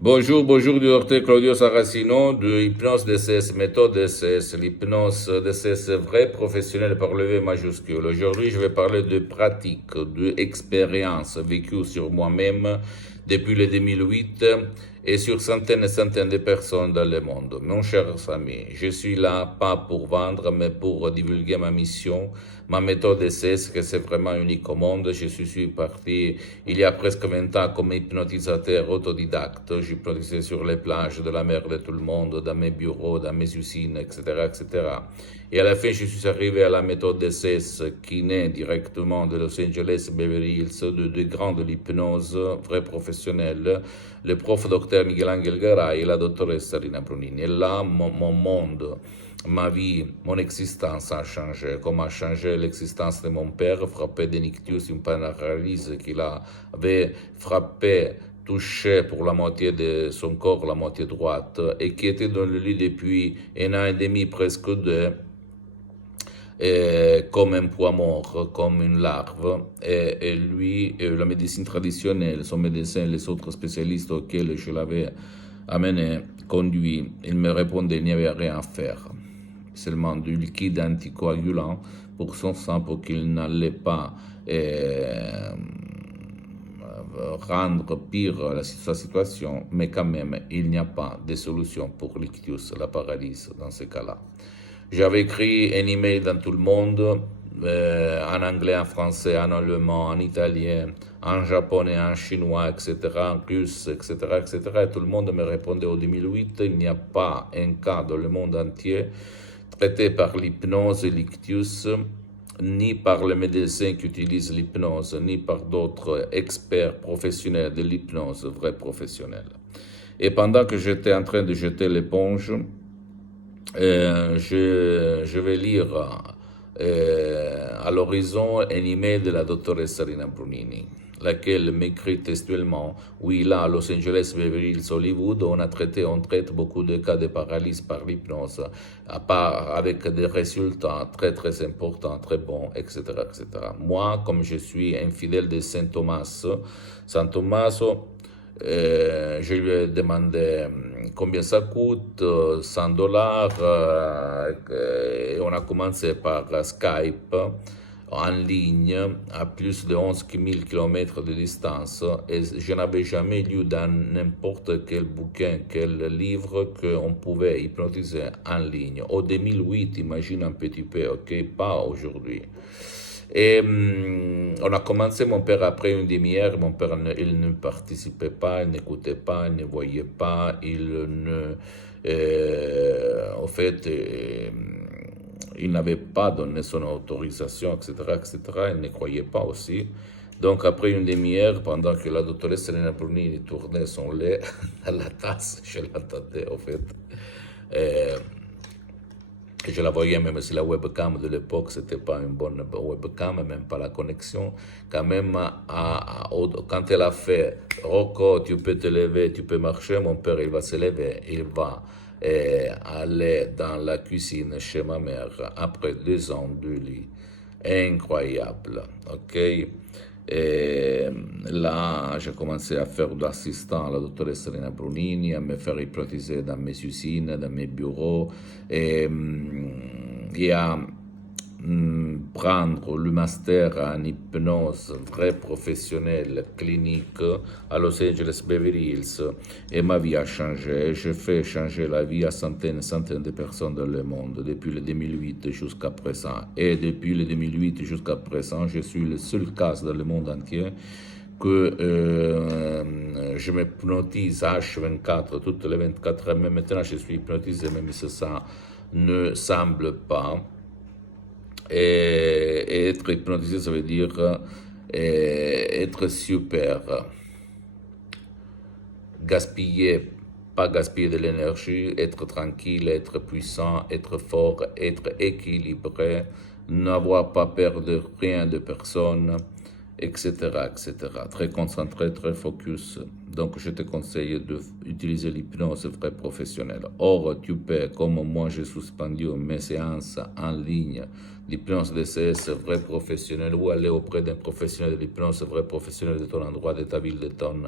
Bonjour, bonjour du docteur Claudio Saracino de Hypnose DCS, méthode DCS, l'hypnose DCS vrai professionnel par le V majuscule. Aujourd'hui, je vais parler de pratique, d'expérience vécue sur moi-même depuis le 2008 et sur centaines et centaines de personnes dans le monde. Mon cher ami, je suis là pas pour vendre, mais pour divulguer ma mission, ma méthode DCS, que c'est vraiment unique au monde. Je suis parti il y a presque 20 ans comme hypnotisateur autodidacte. J'hypnotisais sur les plages de la mer de tout le monde, dans mes bureaux, dans mes usines, etc., etc. Et à la fin, je suis arrivé à la méthode DCS qui naît directement de Los Angeles, Beverly Hills, de deux grands de l'hypnose, vrais professionnels, le prof docteur Miguel Angel Garay et la doctoresse Rina Brunini. Et là, mon monde, ma vie, mon existence a changé, comme a changé l'existence de mon père, frappé d'un ictus, une paralysie qu'il avait frappé, touché pour la moitié de son corps, la moitié droite, et qui était dans le lit depuis un an et demi, presque deux, comme un poids mort, comme une larve. Et lui, la médecine traditionnelle, son médecin, les autres spécialistes auxquels je l'avais amené, conduit, il me répondait qu'il n'y avait rien à faire. Seulement du liquide anticoagulant pour son sang pour qu'il n'allait pas rendre pire sa situation, mais quand même, il n'y a pas de solution pour l'ictus, la paralysie dans ce cas-là. J'avais écrit un email dans tout le monde, en anglais, en français, en allemand, en italien, en japonais, en chinois, etc., en russe, etc., etc. Et tout le monde me répondait au 2008, il n'y a pas un cas dans le monde entier traité par l'hypnose et l'ictus, ni par les médecins qui utilisent l'hypnose, ni par d'autres experts professionnels de l'hypnose, vrais professionnels. Et pendant que j'étais en train de jeter l'éponge, je vais lire à l'horizon un email de la doctoresse Rina Brunini, laquelle m'écrit textuellement: oui, là, à Los Angeles, Beverly Hills, Hollywood, on traite beaucoup de cas de paralysie par l'hypnose, avec des résultats très, très importants, très bons, etc., etc. Moi, comme je suis un fidèle de Saint Thomas, Saint Tommaso, je lui ai demandé combien ça coûte, $100, et on a commencé par Skype en ligne à plus de 11 000 km de distance, et je n'avais jamais lu dans n'importe quel bouquin, quel livre qu'on pouvait hypnotiser en ligne. Au 2008, imagine un petit peu, ok, pas aujourd'hui. Et on a commencé, mon père, après une demi-heure, mon père, il ne participait pas, il n'écoutait pas, il ne voyait pas, en fait, il n'avait pas donné son autorisation, etc., etc., il ne croyait pas aussi. Donc, après une demi-heure, pendant que la doctoresse Elena Brunini tournait son lait à la tasse, je l'attendais, en fait. Je la voyais, même si la webcam de l'époque, c'était pas une bonne webcam, même pas la connexion. Quand même, quand elle a fait Rocco, tu peux te lever, tu peux marcher, mon père, il va se lever, il va aller dans la cuisine chez ma mère après 2 ans de lit. Incroyable, ok? Et là, j'ai commencé à faire d'assistant à la doctoresse Serena Brunini, à me faire hypnotiser dans mes usines, dans mes bureaux, et à prendre le master en hypnose vrai professionnel clinique à Los Angeles Beverly Hills, et ma vie a changé. Je fais changer la vie à centaines et centaines de personnes dans le monde depuis le 2008 jusqu'à présent. Et depuis le 2008 jusqu'à présent, je suis le seul cas dans le monde entier que je m'hypnotise H24 toutes les 24 heures, mais maintenant je suis hypnotisé, même si ça ne semble pas. Et être hypnotisé, ça veut dire être super. Pas gaspiller de l'énergie, être tranquille, être puissant, être fort, être équilibré, n'avoir pas peur de rien, de personne, etc., etc. Très concentré, très focus. Donc, je te conseille d'utiliser l'hypnose vrai professionnelle. Or, tu peux, comme moi, j'ai suspendu mes séances en ligne l'hypnose DCS vrai professionnel, ou aller auprès d'un professionnel de l'hypnose vrai professionnel de ton endroit, de ta ville, de ton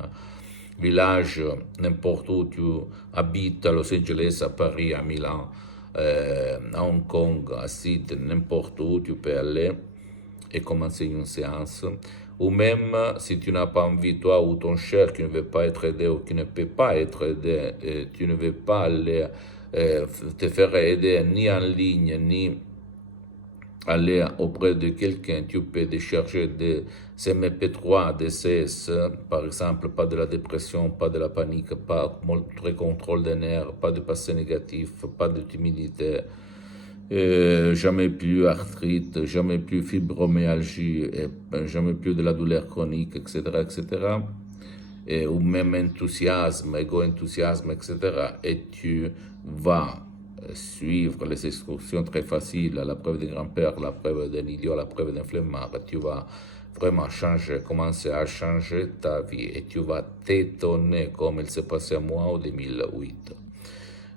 village, n'importe où tu habites, à Los Angeles, à Paris, à Milan, à Hong Kong, à Sydney, n'importe où tu peux aller et commencer une séance. Ou même si tu n'as pas envie, toi ou ton cher qui ne veut pas être aidé ou qui ne peut pas être aidé, tu ne veux pas aller te faire aider ni en ligne, ni aller auprès de quelqu'un, tu peux décharger des MP3, des CS, par exemple, pas de la dépression, pas de la panique, pas de contrôle des nerfs, pas de passé négatif, pas de timidité, jamais plus arthrite, jamais plus fibromyalgie, jamais plus de la douleur chronique, etc., etc. Ou même enthousiasme, égo-enthousiasme, etc. Et tu vas suivre les instructions très faciles, la preuve d'un grand-père, la preuve d'un idiot, la preuve d'un flemmard. Tu vas vraiment commencer à changer ta vie et tu vas t'étonner comme il s'est passé à moi en 2008.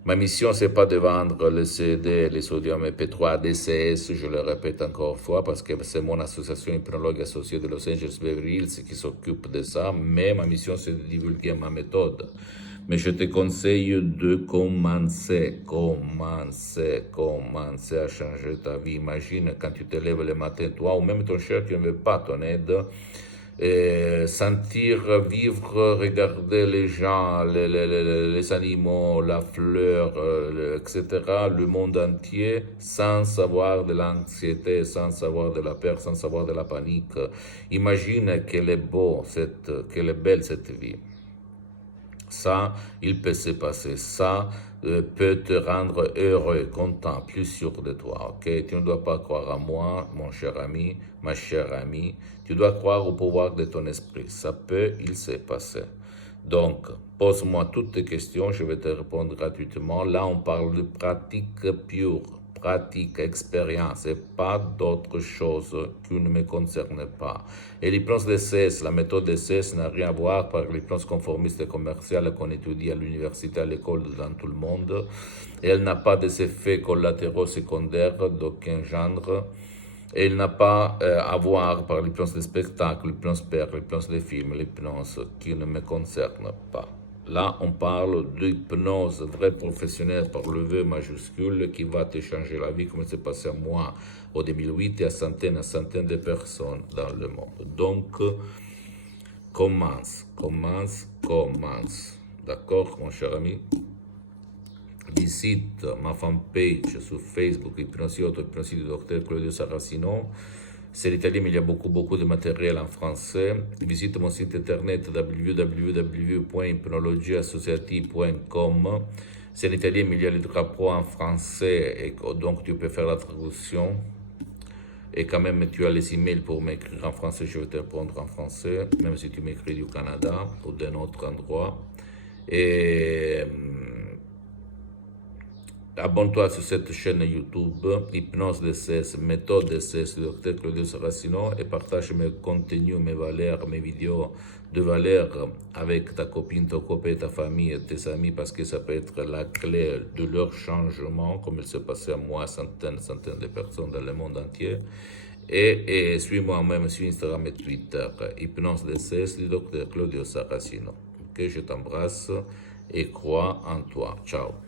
Ma mission, c'est pas de vendre les CD, les sodium MP3, DCS, je le répète encore une fois, parce que c'est mon association hypnologue associée de Los Angeles Beverly Hills qui s'occupe de ça, mais ma mission, c'est de divulguer ma méthode. Mais je te conseille de commencer à changer ta vie. Imagine quand tu te lèves le matin, toi, ou même ton cher qui ne veut pas ton aide, sentir, vivre, regarder les gens, les animaux, la fleur, etc., le monde entier, sans avoir de l'anxiété, sans avoir de la peur, sans avoir de la panique. Imagine qu'elle est qu'elle est belle cette vie. Ça, il peut se passer. Ça peut te rendre heureux, content, plus sûr de toi. Ok? Tu ne dois pas croire à moi, mon cher ami, ma chère amie. Tu dois croire au pouvoir de ton esprit. Ça peut, il s'est passé. Donc, pose-moi toutes tes questions, je vais te répondre gratuitement. Là, on parle de pratique pure, pratique, expérience, et pas d'autre chose qui ne me concerne pas. Et l'hypnose DCS, la méthode DCS n'a rien à voir avec l'hypnose conformiste et commerciale qu'on étudie à l'université, à l'école, dans tout le monde. Et elle n'a pas des effets collatéraux secondaires d'aucun genre. Et il n'a pas à voir par l'hypnose des spectacles, l'hypnose père, l'hypnose des films, l'hypnose qui ne me concerne pas. Là, on parle d'hypnose vraie professionnelle par le V majuscule qui va te changer la vie comme c'est passé à moi en 2008 et à centaines de personnes dans le monde. Donc, commence. D'accord, mon cher ami? Visite ma fanpage sur Facebook, Hypnosioto, Hypnosie du docteur Claudio Saracino. C'est l'italien, mais il y a beaucoup de matériel en français. Visite mon site internet www.hypnologieassociative.com. C'est l'italien, mais il y a le drapeau en français, et donc tu peux faire la traduction. Et quand même, tu as les emails pour m'écrire en français, je vais te répondre en français, même si tu m'écris du Canada ou d'un autre endroit. Et abonne-toi sur cette chaîne YouTube, Hypnose DCS, méthode DCS, du docteur Claudio Saracino, et partage mes contenus, mes valeurs, mes vidéos de valeur avec ta copine, ton copain, ta famille, tes amis, parce que ça peut être la clé de leur changement, comme il s'est passé à moi, centaines de personnes dans le monde entier. Et suis-moi même sur Instagram et Twitter, Hypnose DCS, du docteur Claudio Saracino. Ok, je t'embrasse et crois en toi. Ciao.